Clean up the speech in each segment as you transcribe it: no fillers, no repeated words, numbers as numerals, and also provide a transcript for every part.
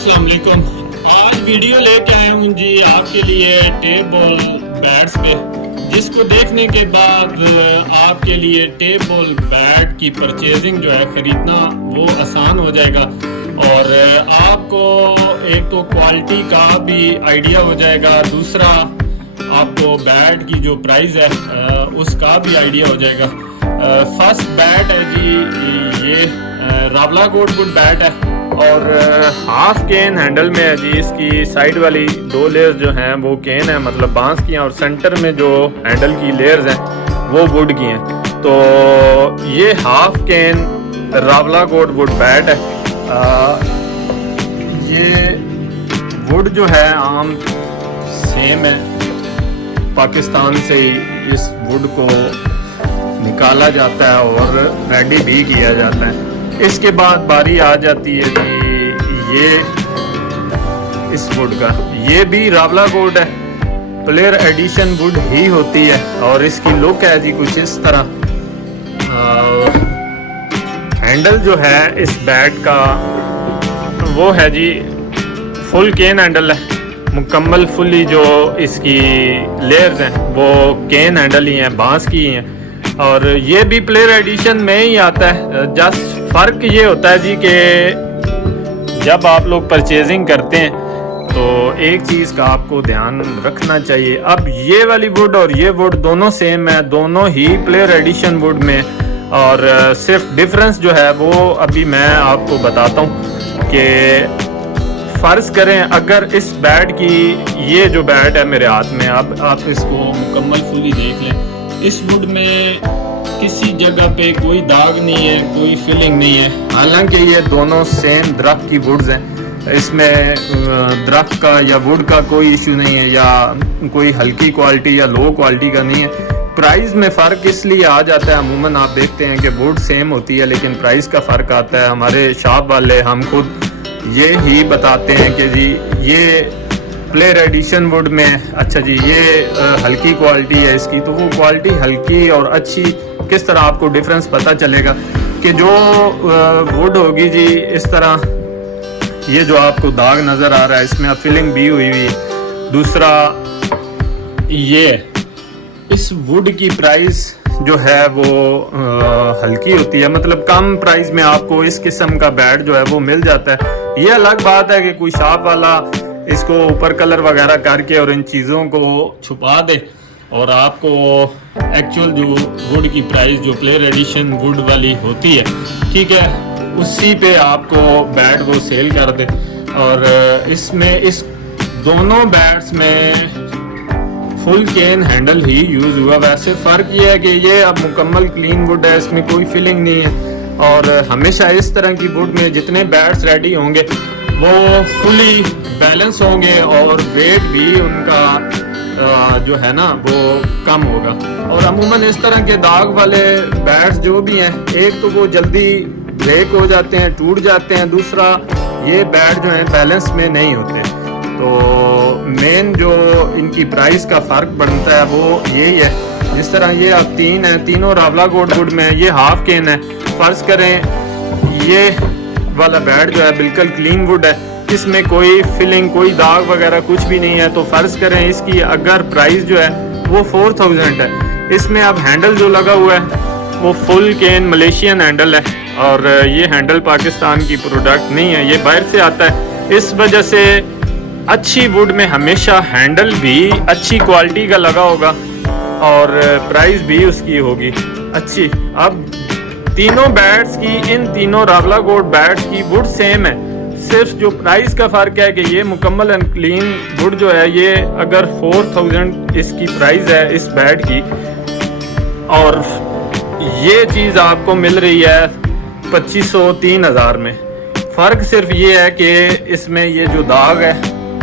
अस्सलाम वालेकुम। आज वीडियो लेके आए हूँ जी आपके लिए टेबल बैट्स पे, जिसको देखने के बाद आपके लिए टेबल बैट की परचेजिंग जो है ख़रीदना वो आसान हो जाएगा और आपको एक तो क्वालिटी का भी आइडिया हो जाएगा, दूसरा आपको बैट की जो प्राइस है उसका भी आइडिया हो जाएगा। फर्स्ट बैट है जी ये रावला गोल्ड वुड बैट है और हाफ केन हैंडल में है जी। इसकी साइड वाली दो लेयर्स जो हैं वो केन है, मतलब बांस की हैं, और सेंटर में जो हैंडल की लेयर्स हैं वो वुड की हैं। तो ये हाफ केन रावला गोल्ड वुड बैट है। ये वुड जो है आम सेम है, पाकिस्तान से ही इस वुड को निकाला जाता है और रेडी भी किया जाता है। इसके बाद बारी आ जाती है जी ये इस वुड का। ये भी रावला गोल्ड है, प्लेयर एडिशन वुड ही होती है और इसकी लुक है जी कुछ इस तरह। हैंडल जो है इस बैट का वो है जी फुल केन हैंडल है, मुकम्मल फुली जो इसकी लेयर्स हैं वो केन हैंडल ही हैं, बांस की ही हैं। और ये भी प्लेयर एडिशन में ही आता है। जस्ट फ़र्क ये होता है जी कि जब आप लोग परचेजिंग करते हैं तो एक चीज़ का आपको ध्यान रखना चाहिए। अब ये वाली वुड और ये वुड दोनों सेम है, दोनों ही प्लेयर एडिशन वुड में, और सिर्फ डिफरेंस जो है वो अभी मैं आपको बताता हूँ कि फ़र्ज़ करें अगर इस बैट की, ये जो बैट है मेरे हाथ में, अब आप इसको मुकम्मल फुली देख लें। इस वुड में किसी जगह पे कोई दाग नहीं है, कोई फिलिंग नहीं है, हालांकि ये दोनों सेम दरख्त की वुड्स हैं। इसमें दरख्त का या वुड का कोई इशू नहीं है, या कोई हल्की क्वालिटी या लो क्वालिटी का नहीं है। प्राइस में फ़र्क इसलिए आ जाता है, अमूमन आप देखते हैं कि वुड सेम होती है लेकिन प्राइस का फ़र्क आता है। हमारे शॉप वाले हम खुद ये ही बताते हैं कि जी ये प्लेयर एडिशन वुड में, अच्छा जी ये हल्की क्वालिटी है इसकी, तो वो क्वालिटी हल्की और अच्छी किस तरह आपको डिफरेंस पता चलेगा कि जो वुड होगी जी इस तरह, ये जो आपको दाग नज़र आ रहा है इसमें अब फिलिंग भी हुई हुई। दूसरा ये इस वुड की प्राइस जो है वो हल्की होती है, मतलब कम प्राइस में आपको इस किस्म का बैट जो है वो मिल जाता है। ये अलग बात है कि कोई शॉप वाला इसको ऊपर कलर वगैरह करके और इन चीज़ों को छुपा दे और आपको एक्चुअल जो वुड की प्राइस जो प्लेयर एडिशन वुड वाली होती है, ठीक है, उसी पे आपको बैट वो सेल कर दे। और इसमें इस दोनों बैट्स में फुल केन हैंडल ही यूज़ हुआ। वैसे फ़र्क ये है कि ये अब मुकम्मल क्लीन वुड है, इसमें कोई फिलिंग नहीं है। और हमेशा इस तरह की वुड में जितने बैट्स रेडी होंगे वो फुली बैलेंस होंगे और वेट भी उनका जो है ना वो कम होगा। और अमूमन इस तरह के दाग वाले बैट्स जो भी हैं, एक तो वो जल्दी ब्रेक हो जाते हैं, टूट जाते हैं, दूसरा ये बैट जो है बैलेंस में नहीं होते। तो मेन जो इनकी प्राइस का फ़र्क बनता है वो यही है। जिस तरह ये अब तीन है, तीनों रावला गोल्ड वुड में, ये हाफ केन है। फ़र्ज़ करें ये वाला बैट जो है बिल्कुल क्लीन वुड है, इसमें कोई फिलिंग, कोई दाग वगैरह कुछ भी नहीं है। तो फ़र्ज़ करें इसकी अगर प्राइस जो है वो 4000 है। इसमें अब हैंडल जो लगा हुआ है वो फुल केन मलेशियन हैंडल है और ये हैंडल पाकिस्तान की प्रोडक्ट नहीं है, ये बाहर से आता है। इस वजह से अच्छी वुड में हमेशा हैंडल भी अच्छी क्वालिटी का लगा होगा और प्राइस भी उसकी होगी अच्छी। अब तीनों बैट्स की, इन तीनों रावला गोल्ड बैट्स की वुड सेम है, सिर्फ जो प्राइस का फ़र्क है कि ये मुकम्मल एंड क्लीन वुड जो है ये अगर 4000 इसकी प्राइस है इस बैट की, और ये चीज़ आपको मिल रही है 2500-3000 में। फ़र्क सिर्फ ये है कि इसमें ये जो दाग है,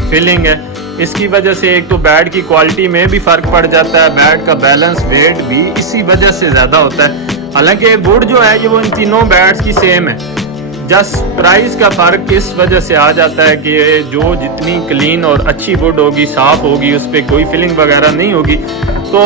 फिलिंग है, इसकी वजह से एक तो बैट की क्वालिटी में भी फ़र्क पड़ जाता है, बैट का बैलेंस, वेट भी इसी वजह से ज़्यादा होता है। हालांकि वुड जो है ये वो इन तीनों बैट्स की सेम है, जस्ट प्राइस का फ़र्क इस वजह से आ जाता है कि जो जितनी क्लीन और अच्छी वुड होगी, साफ़ होगी, उस पर कोई फिलिंग वगैरह नहीं होगी, तो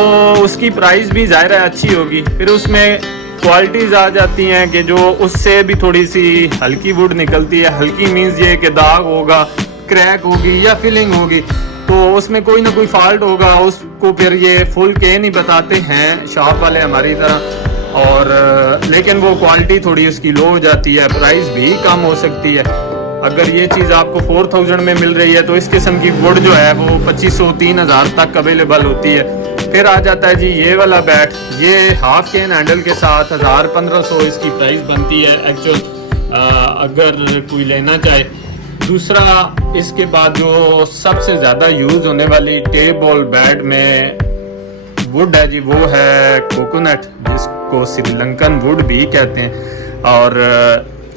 उसकी प्राइस भी ज़ाहिर है अच्छी होगी। फिर उसमें क्वालिटीज़ आ जाती हैं कि जो उससे भी थोड़ी सी हल्की वुड निकलती है। हल्की मीन्स ये कि दाग होगा, क्रैक होगी या फिलिंग होगी, तो उसमें कोई ना कोई फॉल्ट होगा, उसको फिर ये फुल केन ही बताते हैं शॉप वाले हमारी तरह। और लेकिन वो क्वालिटी थोड़ी उसकी लो हो जाती है, प्राइस भी कम हो सकती है। अगर ये चीज़ आपको 4000 में मिल रही है तो इस किस्म की वुड जो है वो 2500-3000 तक अवेलेबल होती है। फिर आ जाता है जी ये वाला बैट, ये हाफ केन हैंडल के साथ 1000-1500 इसकी प्राइस बनती है एक्चुअल, अगर कोई लेना चाहे। दूसरा इसके बाद जो सबसे ज़्यादा यूज़ होने वाली टेबल बैट में वुड है जी, वो है कोकोनट, जिसको श्रीलंकन वुड भी कहते हैं। और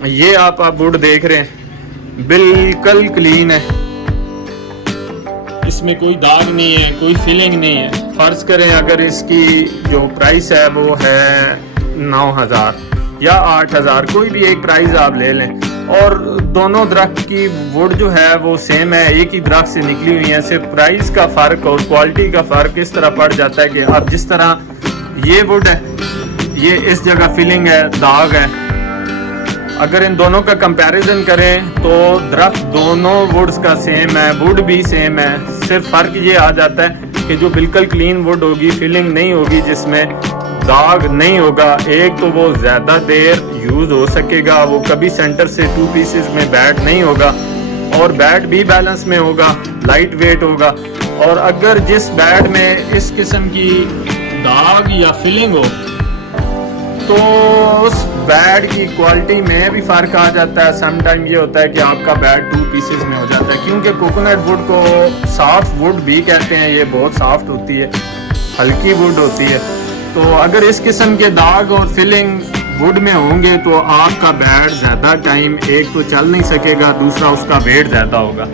ये आप वुड देख रहे हैं बिल्कुल क्लीन है, इसमें कोई दाग नहीं है, कोई फीलिंग नहीं है। फर्ज करें अगर इसकी जो प्राइस है वो है 9000 या 8000, कोई भी एक प्राइस आप ले लें, और दोनों दरख्त की वुड जो है वो सेम है, एक ही दरख्त से निकली हुई है। सिर्फ प्राइस का फ़र्क और क्वालिटी का फ़र्क इस तरह पड़ जाता है कि अब जिस तरह ये वुड है, ये इस जगह फिलिंग है, दाग है, अगर इन दोनों का कंपैरिजन करें तो दरख्त दोनों वुड्स का सेम है, वुड भी सेम है। सिर्फ फ़र्क ये आ जाता है कि जो बिल्कुल क्लीन वुड होगी, फिलिंग नहीं होगी, जिसमें दाग नहीं होगा, एक तो वो ज़्यादा देर यूज़ हो सकेगा, वो कभी सेंटर से 2 पीसेस में बैट नहीं होगा, और बैट भी बैलेंस में होगा, लाइट वेट होगा। और अगर जिस बैट में इस किस्म की दाग या फिलिंग हो तो उस बैट की क्वालिटी में भी फ़र्क आ जाता है। समटाइम ये होता है कि आपका बैट 2 पीसेस में हो जाता है, क्योंकि कोकोनट वुड को सॉफ्ट वुड भी कहते हैं, ये बहुत सॉफ्ट होती है, हल्की वुड होती है। तो अगर इस किस्म के दाग और फिलिंग वुड में होंगे तो आपका बैट ज़्यादा टाइम एक तो चल नहीं सकेगा, दूसरा उसका वेट ज़्यादा होगा,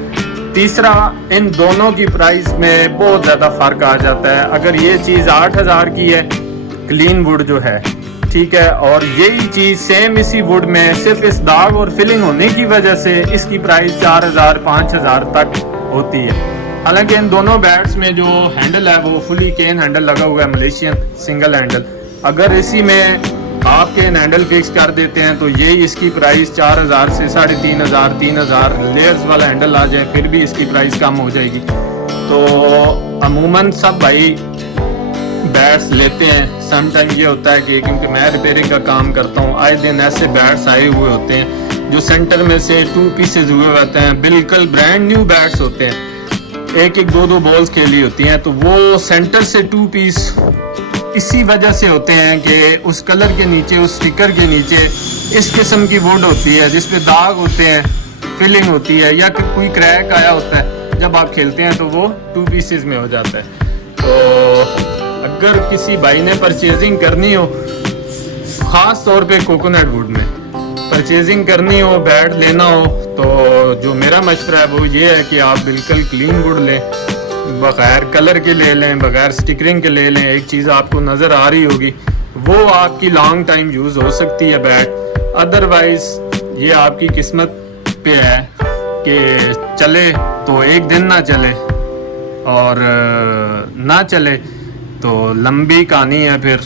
तीसरा इन दोनों की प्राइस में बहुत ज़्यादा फ़र्क आ जाता है। अगर ये चीज़ 8000 की है क्लीन वुड जो है, ठीक है, और यही चीज़ सेम इसी वुड में सिर्फ इस दाग और फिलिंग होने की वजह से इसकी प्राइस 4000-5000 तक होती है। हालांकि इन दोनों बैट्स में जो हैंडल है वो फुली केन हैंडल लगा हुआ है, मलेशियन सिंगल हैंडल। अगर इसी में आप केन हैंडल फिक्स कर देते हैं तो यही इसकी प्राइस 4000 से 3500-3000, लेयर्स वाला हैंडल आ जाए फिर भी इसकी प्राइस कम हो जाएगी। तो अमूमन सब भाई बैट्स लेते हैं। समटाइम ये होता है कि क्योंकि मैं रिपेयरिंग का काम करता हूँ, आए दिन ऐसे बैट्स आए हुए होते हैं जो सेंटर में से 2 पीसेज हुए होते हैं, बिल्कुल ब्रांड न्यू बैट्स होते हैं, 1-1, 2-2 बॉल्स खेली होती हैं, तो वो सेंटर से 2 पीस इसी वजह से होते हैं कि उस कलर के नीचे, उस स्टिकर के नीचे इस किस्म की वुड होती है जिसपे दाग होते हैं, फिलिंग होती है, या कोई क्रैक आया होता है, जब आप खेलते हैं तो वो 2 पीसेज में हो जाता है। तो अगर किसी भाई ने परचेजिंग करनी हो, ख़ास तौर पे कोकोनट वुड में परचेजिंग करनी हो, बैट लेना हो, तो जो मेरा मशवरा है वो ये है कि आप बिल्कुल क्लीन वुड लें, बगैर कलर के ले लें, बगैर स्टिकरिंग के ले लें। एक चीज़ आपको नज़र आ रही होगी, वो आपकी लॉन्ग टाइम यूज़ हो सकती है बैट। अदरवाइज़ ये आपकी किस्मत पे है कि चले तो एक दिन ना चले, और ना चले तो लंबी कहानी है फिर।